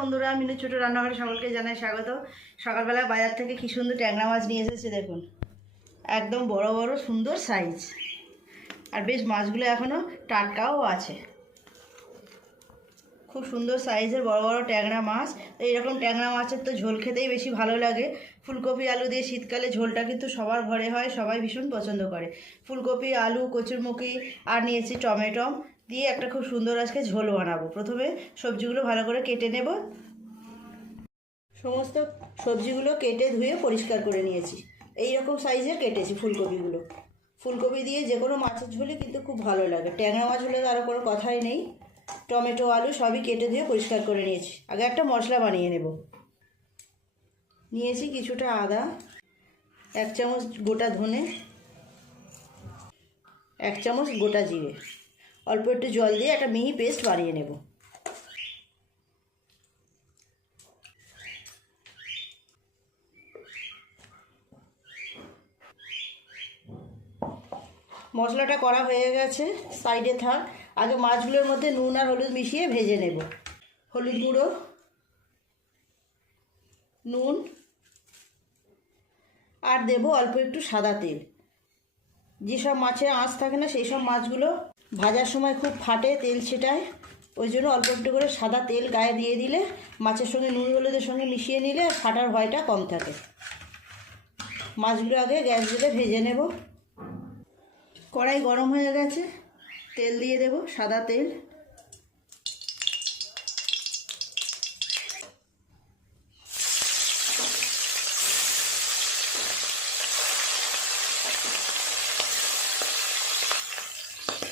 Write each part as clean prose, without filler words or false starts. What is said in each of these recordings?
বন্ধুরা, মিনু ছোট রান্নাঘরে সকলকে জানাই স্বাগত। সকালবেলা বাজার থেকে কি সুন্দর ট্যাংরা মাছ নিয়ে এসেছে দেখুন, একদম বড় বড় সুন্দর সাইজ, আর বেশ মাছগুলো এখনও টাটকাও আছে। খুব সুন্দর সাইজের বড় বড় ট্যাংরা মাছ। এইরকম ট্যাংরা মাছের তো ঝোল খেতেই বেশি ভালো লাগে। ফুলকপি আলু দিয়ে শীতকালে ঝোলটা কিন্তু সবার ঘরে হয়, সবাই ভীষণ পছন্দ করে। ফুলকপি আলু কচুরমুখী আর নিয়েছি টমেটো দিয়ে একটা খুব সুন্দর আজকে ঝোল বানাবো। প্রথমে সবজিগুলো ভালো করে কেটে নেব। সমস্ত সবজিগুলো কেটে ধুয়ে পরিষ্কার করে নিয়েছি। এই রকম সাইজের কেটেছি ফুলকপিগুলো। ফুলকপি দিয়ে যে কোনো মাছের ঝোলই কিন্তু খুব ভালো লাগে, ট্যাংরা মাছ হলে তার কোনো কথাই নেই। টমেটো আলু সবই কেটে ধুয়ে পরিষ্কার করে নিয়েছি। আগে একটা মশলা বানিয়ে নেব। নিয়েছি কিছুটা আদা, 1 চামচ গোটা ধনে, 1 চামচ গোটা জিরে, অল্প একটু জল দিয়ে একটা মিহি পেস্ট বানিয়ে নেব। মশলাটা করা হয়ে গেছে, সাইডে থাক। আগে মাছগুলোর মধ্যে নুন আর হলুদ মিশিয়ে ভেজে নেব। হলুদ গুঁড়ো, নুন আর দেব অল্প একটু সাদা তেল। যেসব মাছের আঁশ থাকে না সেই সব মাছগুলো ভাজার সময় খুব ফাটে, তেল ছেটায়, ওই জন্য অল্প একটু করে সাদা তেল গায়ে দিয়ে দিলে মাছের সঙ্গে নুন হলুদের সঙ্গে মিশিয়ে নিলে ফাটার ভয়টা কম থাকে। মাছগুলো আগে গ্যাস দিয়ে ভেজে নেব। কড়াই গরম হয়ে গেছে, তেল দিয়ে দেব, সাদা তেল।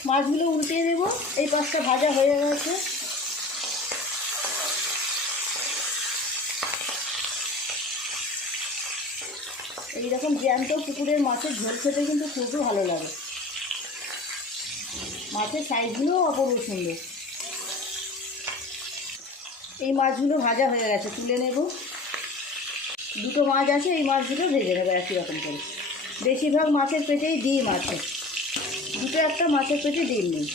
মাছগুলো উল্টিয়ে দেব। এই পাশটা ভাজা হয়ে গেছে। এইরকম জ্যান্ত পুকুরের মাছের ঝোল খেতে কিন্তু খুবই ভালো লাগে। মাছের সাইজগুলোও অপূর্ব সুন্দর। এই মাছগুলো ভাজা হয়ে গেছে, তুলে নেব। দুটো মাছ আছে, এই মাছগুলো ভেজে নেবো একই রকম করে। বেশিরভাগ মাছের পেটেই ডিম আছে, দুটো একটা মাছের পেটে ডিম নেই।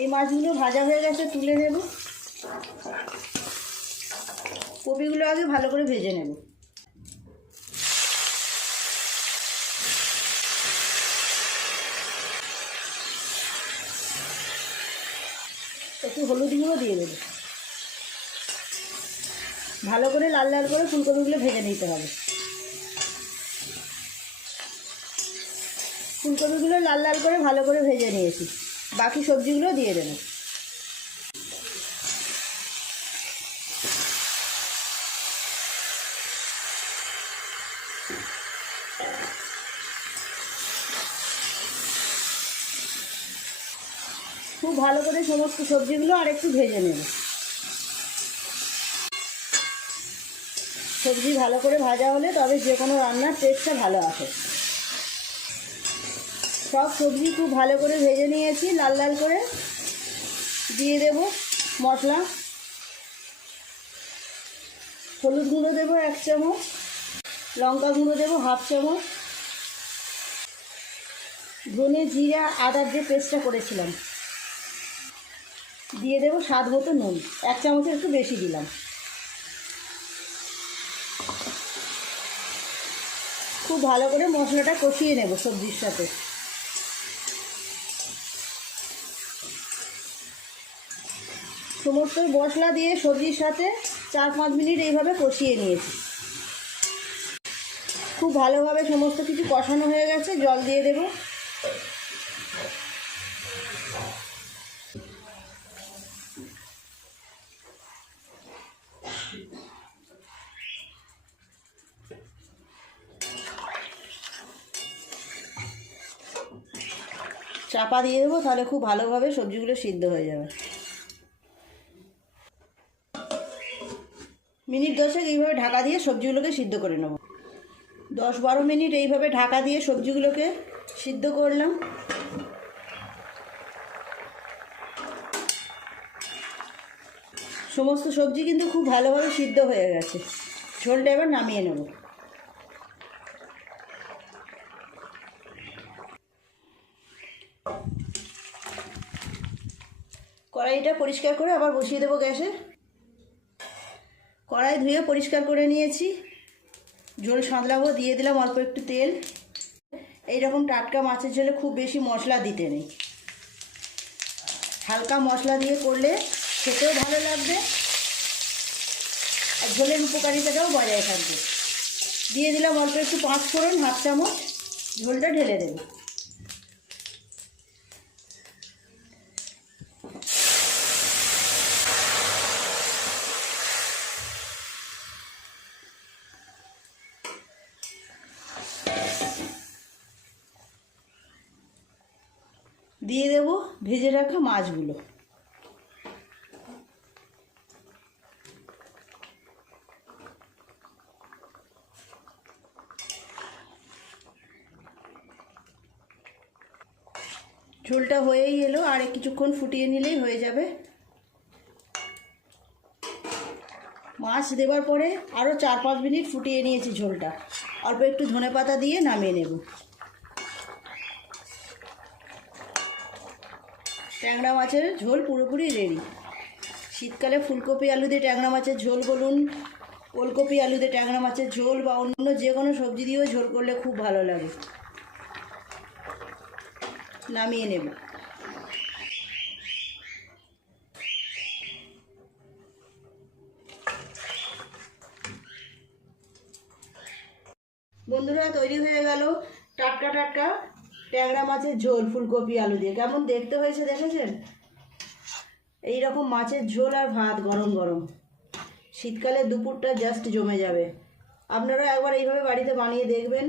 এই মাছগুলো ভাজা হয়ে গেছে, তুলে নেব। কপিগুলো আগে ভালো করে ভেজে নেব। একটু হলুদ গুঁড়ো দিয়ে দেবো। ভালো করে লাল লাল করে ফুলকপিগুলো ভেজে নিতে হবে। ফুলকপিগুলো লাল লাল করে ভালো করে ভেজে নিয়েছি। বাকি সবজিগুলো দিয়ে দেবো। খুব ভালো করে সমস্ত সবজিগুলো আর একটু ভেজে নেব। সবজি ভালো করে ভাজা হলে তবে যে কোনো রান্নার টেস্টটা ভালো আসে। সব সবজি খুব ভালো করে ভেজে নিয়েছি লাল লাল করে। দিয়ে দেব মশলা। হলুদ গুঁড়ো দেবো 1 চামচ, লঙ্কা গুঁড়ো দেবো 1/2 চামচ, ধনে জিরা আদার যে পেস্টটা করেছিলাম দিয়ে দেবো, স্বাদ মতো নুন, 1 চামচের একটু বেশি দিলাম। খুব ভালো করে মশলাটা কষিয়ে নেব সবজির সাথে। সমস্ত মশলা দিয়ে সবজির সাথে 4-5 মিনিট এইভাবে কষিয়ে নিয়েছি। খুব ভালোভাবে সমস্ত কিছু কষানো হয়ে গেছে, জল দিয়ে দেব। চাপা দিয়ে দেবো, তাহলে খুব ভালোভাবে সবজিগুলো সিদ্ধ হয়ে যাবে। মিনিট 10 এইভাবে ঢাকা দিয়ে সবজিগুলোকে সিদ্ধ করে নেব। 10-12 মিনিট এইভাবে ঢাকা দিয়ে সবজিগুলোকে সিদ্ধ করলাম। সমস্ত সবজি কিন্তু খুব ভালোভাবে সিদ্ধ হয়ে গেছে। ঝোলটা এবার নামিয়ে নেব। কড়াইটা পরিষ্কার করে আবার বসিয়ে দেবো গ্যাসে। কড়াই ধুয়ে পরিষ্কার করে নিয়েছি, ঝোল সাঁতলাবো। দিয়ে দিলাম অল্প একটু তেল। এইরকম টাটকা মাছের ঝোলে খুব বেশি মশলা দিতে নেই, হালকা মশলা দিয়ে করলে খেতেও ভালো লাগবে আর ঝোলের উপকারিতাটাও বজায় থাকবে। দিয়ে দিলাম অল্প একটু 5 ফোড়ন, 1/2 চামচ। ঝোলটা ঢেলে দেব। দিয়ে দেব ভেজে রাখা মাছগুলো। ঝোলটা হয়েই এলো, আর কিছুক্ষণ ফুটিয়ে নিলেই হয়ে যাবে। মাছ দেওয়ার পরে আরও 4-5 মিনিট ফুটিয়ে নিয়েছি ঝোলটা। অল্প একটু ধনেপাতা দিয়ে নামিয়ে নেব। ট্যাংরা মাছের ঝোল পুরোপুরি রেডি। শীতকালে ফুলকপি আলু দিয়ে ট্যাংরা মাছের ঝোল বলুন, ওলকপি আলু দিয়ে ট্যাংরা মাছের ঝোল বা অন্য যে কোনো সবজি দিয়েও ঝোল করলে খুব ভালো লাগে। নামিয়ে নেব। বন্ধুরা, তৈরি হয়ে গেল টাটকা টাটকা ট্যাংরা মাছের ঝোল ফুলকপি আলু দিয়ে। কেমন দেখতে হয়েছে দেখেছেন? এই রকম মাছের ঝোল আর ভাত গরম গরম শীতকালে দুপুরটা জাস্ট জমে যাবে। আপনারা একবার এইভাবে বাড়িতে বানিয়ে দেখবেন।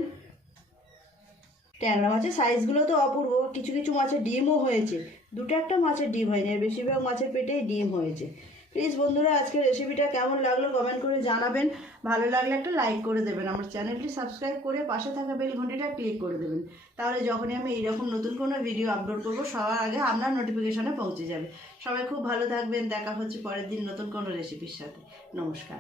ট্যাংরা মাছের সাইজগুলো তো অপূর্ব। কিছু কিছু মাছের ডিমও হয়েছে, 2-1 মাছের ডিম হয়নি, আর বেশিরভাগ মাছের পেটেই ডিম হয়েছে। প্লিজ বন্ধুরা, আজকের রেসিপিটা কেমন লাগলো কমেন্ট করে জানাবেন। ভালো লাগলে একটা লাইক করে দেবেন। আমার চ্যানেলটি সাবস্ক্রাইব করে পাশে থাকা বেল ঘন্টিটা ক্লিক করে দেবেন। তাহলে যখনই আমি এইরকম নতুন কোনো ভিডিও আপলোড করব সবার আগে আপনার নোটিফিকেশনে পৌঁছে যাবে। সবাই খুব ভালো থাকবেন। দেখা হচ্ছে পরের দিন নতুন কোনো রেসিপির সাথে। নমস্কার।